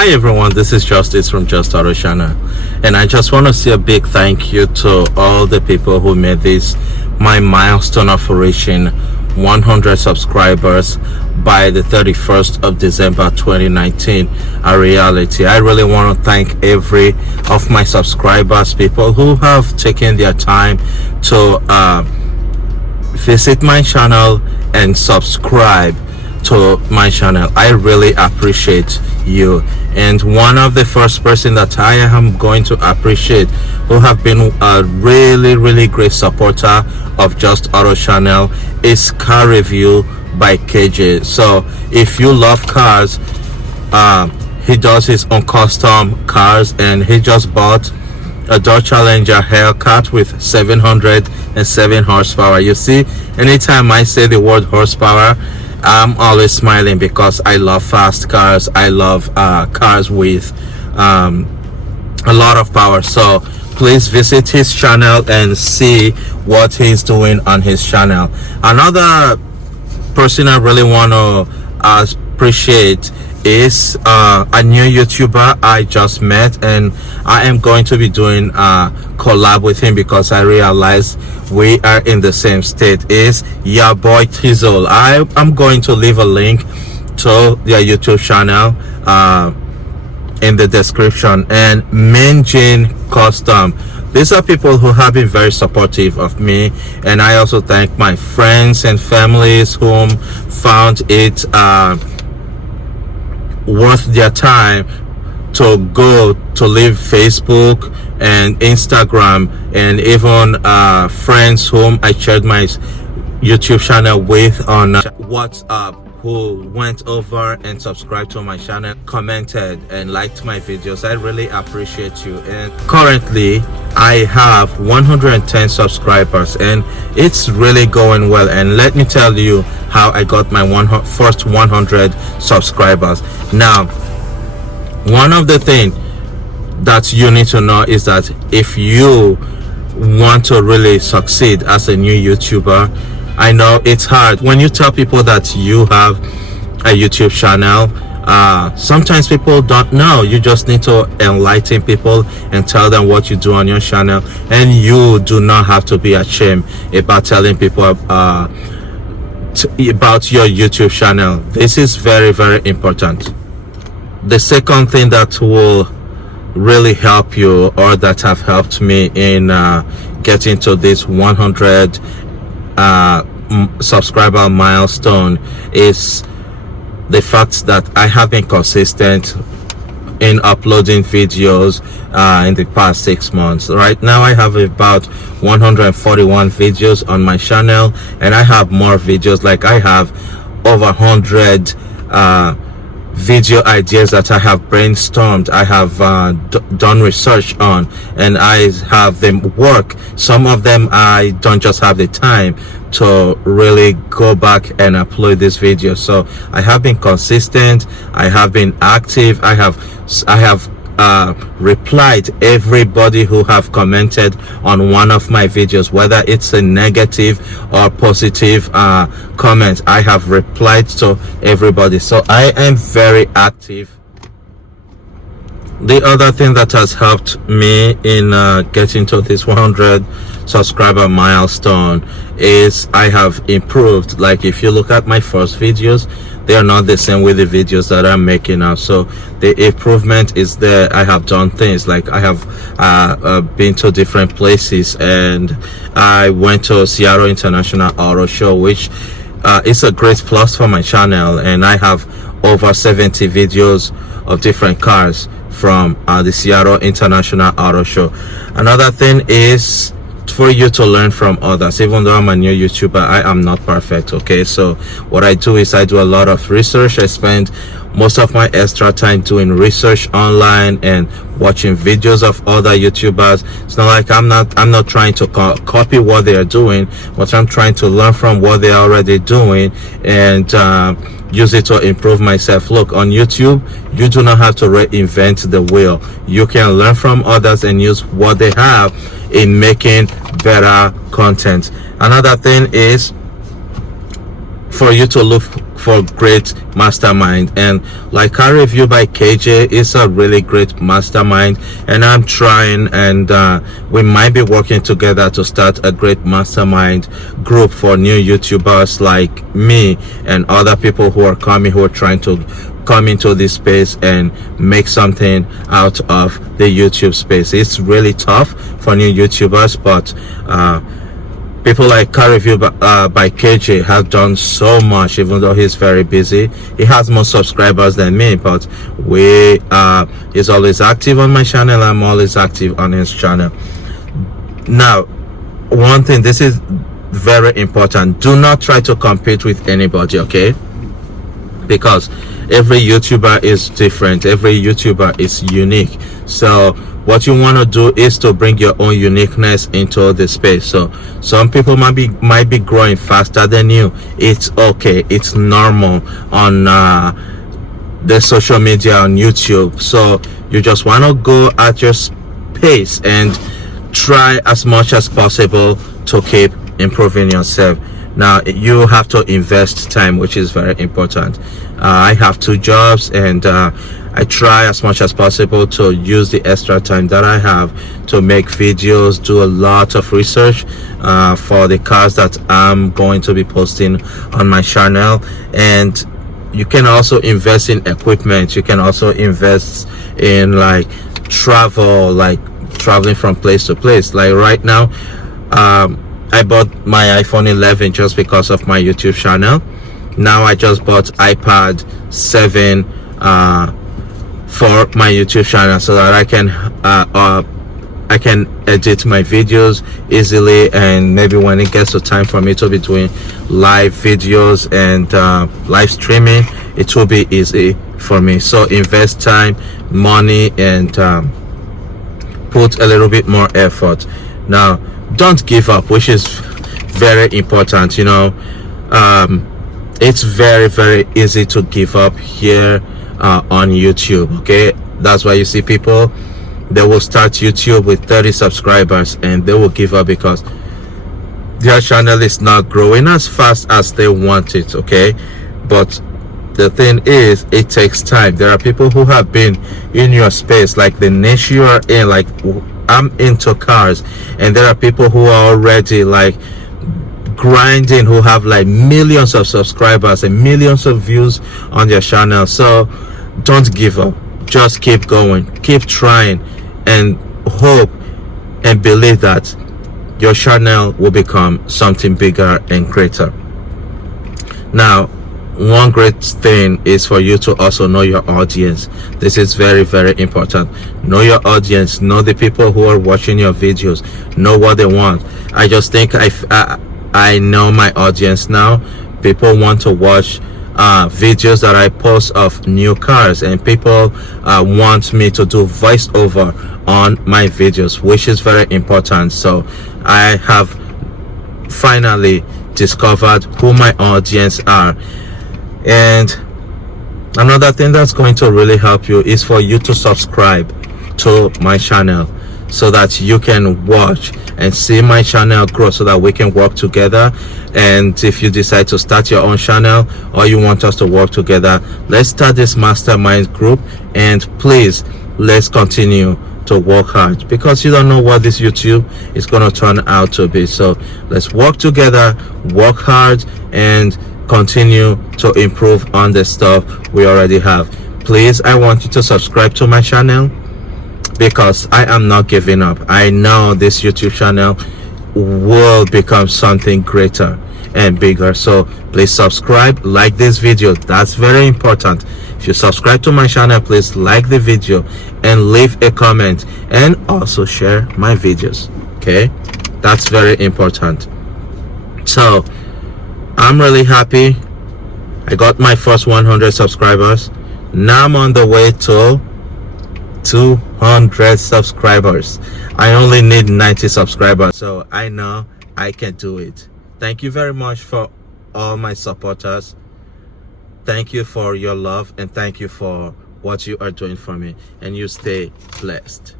Hi everyone, this is Justice from Just Auto Channel, and I just want to say a big thank you to all the people who made this my milestone of reaching 100 subscribers by the 31st of December 2019 a reality. I really want to thank every of my subscribers, people who have taken their time to visit my channel and subscribe to my channel. I really appreciate you. And one of the first person that I am going to appreciate, who have been a really great supporter of Just Auto Channel, is Car Review by KJ. So if you love cars, he does his own custom cars, and he just bought a Dodge Challenger Hellcat with 707 horsepower. You see, anytime I say the word horsepower, I'm always smiling because I love fast cars. I love cars with a lot of power. So please visit his channel and see what he's doing on his channel. Another person I really want to appreciate is a new YouTuber I just met, and I am going to be doing a collab with him because I realized we are in the same state. Is your boy Tizzle. I'm going to leave a link to their YouTube channel in the description. And Minjin Custom, these are people who have been very supportive of me, and I also thank my friends and families whom found it worth their time to go to leave Facebook and Instagram, and even friends whom I shared my YouTube channel with on WhatsApp, who went over and subscribed to my channel, commented and liked my videos. I really appreciate you. And currently I have 110 subscribers, and it's really going well. And let me tell you how I got my first 100 subscribers. Now, one of the things that you need to know is that if you want to really succeed as a new YouTuber, I know it's hard when you tell people that you have a YouTube channel. Sometimes people don't know. You just need to enlighten people and tell them what you do on your channel, and you do not have to be ashamed about telling people about your YouTube channel. This is very important. The second thing that will really help you, or that have helped me in getting to this 100 subscriber milestone, is the fact that I have been consistent in uploading videos in the past 6 months. Right now I have about 141 videos on my channel, and I have more videos. Like, I have over 100 video ideas that I have brainstormed, I have done research on, and I have them work. Some of them I don't just have the time to really go back and upload this video. So I have been consistent, I have been active, I have replied everybody who have commented on one of my videos, whether it's a negative or positive comment. I have replied to everybody, so I am very active. The other thing that has helped me in getting to this 100 subscriber milestone is I have improved. Like, if you look at my first videos, they are not the same with the videos that I'm making now. So the improvement is there. I have done things like I have been to different places, and I went to Seattle International Auto Show, which is a great plus for my channel, and I have over 70 videos of different cars from the Seattle International Auto Show. Another thing is for you to learn from others. Even though I'm a new YouTuber, I am not perfect, okay? So what I do is I do a lot of research. I spend most of my extra time doing research online and watching videos of other YouTubers. It's not like I'm not trying to copy what they are doing, but I'm trying to learn from what they are already doing and use it to improve myself. Look, on YouTube, you do not have to reinvent the wheel. You can learn from others and use what they have in making better content. Another thing is for you to look for great mastermind. And like Car Review by KJ is a really great mastermind, and I'm trying, and we might be working together to start a great mastermind group for new YouTubers like me and other people who are trying to come into this space and make something out of the YouTube space. It's really tough for new YouTubers, but people like Car Review by KJ have done so much. Even though he's very busy, he has more subscribers than me, but he's always active on my channel. I'm always active on his channel. Now, one thing, this is very important: do not try to compete with anybody, okay? Because every YouTuber is different, every YouTuber is unique. So what you want to do is to bring your own uniqueness into the space. So some people might be growing faster than you. It's okay, it's normal on the social media, on YouTube. So you just want to go at your pace and try as much as possible to keep improving yourself. Now you have to invest time, which is very important. I have 2 jobs, and I try as much as possible to use the extra time that I have to make videos, do a lot of research for the cars that I'm going to be posting on my channel. And you can also invest in equipment. You can also invest in like travel, like traveling from place to place. Like right now, I bought my iPhone 11 just because of my YouTube channel. Now I just bought iPad 7 for my YouTube channel, so that I can edit my videos easily, and maybe when it gets to time for me to be doing live videos and live streaming, it will be easy for me. So invest time, money, and put a little bit more effort. Now don't give up, which is very important. You know, it's very easy to give up here on YouTube, okay? That's why you see people, they will start YouTube with 30 subscribers and they will give up because their channel is not growing as fast as they want it, okay? But the thing is, it takes time. There are people who have been in your space, like the niche you are in. Like I'm into cars, and there are people who are already like grinding, who have like millions of subscribers and millions of views on their channel. So don't give up, just keep going, keep trying, and hope and believe that your channel will become something bigger and greater. Now, one great thing is for you to also know your audience. This is very important. Know your audience, know the people who are watching your videos, know what they want. I just think I know my audience now. People want to watch videos that I post of new cars, and people want me to do voiceover on my videos, which is very important. So I have finally discovered who my audience are. And another thing that's going to really help you is for you to subscribe to my channel, so that you can watch and see my channel grow, so that we can work together. And if you decide to start your own channel, or you want us to work together, let's start this mastermind group, and please, let's continue to work hard, because you don't know what this YouTube is going to turn out to be. So let's work together, work hard, and continue to improve on the stuff we already have. Please, I want you to subscribe to my channel, because I am not giving up. I know this YouTube channel will become something greater and bigger. So please subscribe, like this video. That's very important. If you subscribe to my channel, please like the video and leave a comment, and also share my videos, okay? That's very important. So I'm really happy. I got my first 100 subscribers. Now I'm on the way to 200 subscribers. I only need 90 subscribers, so I know I can do it. Thank you very much for all my supporters. Thank you for your love, and thank you for what you are doing for me, and you stay blessed.